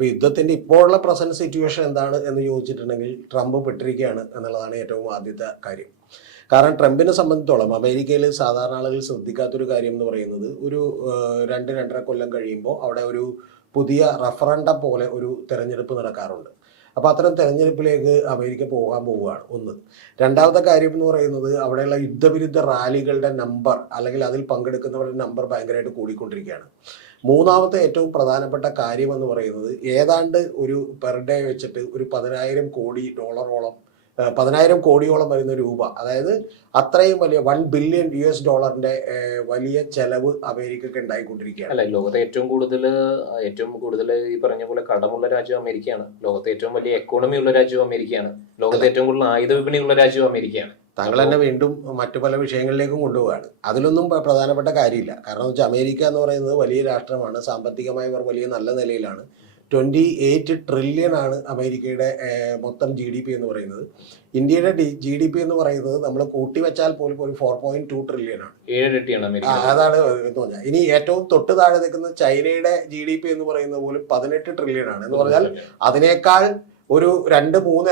അപ്പോൾ യുദ്ധത്തിൻ്റെ ഇപ്പോഴുള്ള പ്രസന്റ് സിറ്റുവേഷൻ എന്താണ് എന്ന് ചോദിച്ചിട്ടുണ്ടെങ്കിൽ ട്രംപ് പെട്ടിരിക്കുകയാണ് എന്നുള്ളതാണ് ഏറ്റവും ആദ്യത്തെ കാര്യം. കാരണം ട്രംപിനെ സംബന്ധിച്ചോളം അമേരിക്കയിൽ സാധാരണ ആളുകൾ ശ്രദ്ധിക്കാത്തൊരു കാര്യം എന്ന് പറയുന്നത് ഒരു 2-2.5 കൊല്ലം കഴിയുമ്പോൾ അവിടെ ഒരു പുതിയ റഫറൻഡം പോലെ ഒരു തെരഞ്ഞെടുപ്പ് നടക്കാറുണ്ട്. അപ്പോൾ അത്തരം തെരഞ്ഞെടുപ്പിലേക്ക് അമേരിക്ക പോകാൻ പോവുകയാണ് ഒന്ന്. രണ്ടാമത്തെ കാര്യം എന്ന് പറയുന്നത് അവിടെയുള്ള യുദ്ധവിരുദ്ധ റാലികളുടെ നമ്പർ അല്ലെങ്കിൽ അതിൽ പങ്കെടുക്കുന്നവരുടെ നമ്പർ ഭയങ്കരമായിട്ട് കൂടിക്കൊണ്ടിരിക്കുകയാണ്. മൂന്നാമത്തെ ഏറ്റവും പ്രധാനപ്പെട്ട കാര്യം എന്ന് പറയുന്നത് ഏതാണ്ട് ഒരു പെർ ഡേ വെച്ചിട്ട് ഒരു 10,000 കോടി ഡോളറോളം 10,000 കോടിയോളം വരുന്ന രൂപ, അതായത് അത്രയും വലിയ $1 ബില്യൺ വലിയ ചെലവ് അമേരിക്കക്ക് ഉണ്ടായിക്കൊണ്ടിരിക്കുകയാണ്. അല്ല, ലോകത്തെ ഏറ്റവും കൂടുതൽ ഈ പറഞ്ഞ പോലെ കടമുള്ള രാജ്യം അമേരിക്കയാണ്. ലോകത്തെ ഏറ്റവും വലിയ എക്കോണമി ഉള്ള രാജ്യവും അമേരിക്കയാണ്. ലോകത്തെ ഏറ്റവും കൂടുതൽ ആയുധ വിപണിയുള്ള രാജ്യവും അമേരിക്കയാണ്. താങ്കൾ തന്നെ വീണ്ടും മറ്റു പല വിഷയങ്ങളിലേക്കും കൊണ്ടുപോവുകയാണ്. അതിലൊന്നും പ്രധാനപ്പെട്ട കാര്യമില്ല. കാരണം എന്ന് വെച്ചാൽ അമേരിക്ക എന്ന് പറയുന്നത് വലിയ രാഷ്ട്രമാണ്. സാമ്പത്തികമായി അവർ വലിയ നല്ല നിലയിലാണ്. 28 ട്രില്യൺ ആണ് അമേരിക്കയുടെ മൊത്തം GDP എന്ന് പറയുന്നത്. ഇന്ത്യയുടെ GDP എന്ന് പറയുന്നത് നമ്മൾ കൂട്ടിവെച്ചാൽ പോലും ഒരു 4.2 ട്രില്യൺ ആണ്. 7 ഇരട്ടിയാണ് അമേരിക്ക. അതാണ് എന്ന് പറഞ്ഞാൽ. ഇനി ഏറ്റവും തൊട്ട് താഴെ നിൽക്കുന്ന ചൈനയുടെ GDP എന്ന് പറയുന്നത് പോലും 18 ട്രില്യൺ ആണ്. എന്ന് പറഞ്ഞാൽ അതിനേക്കാൾ ഒരു 2-3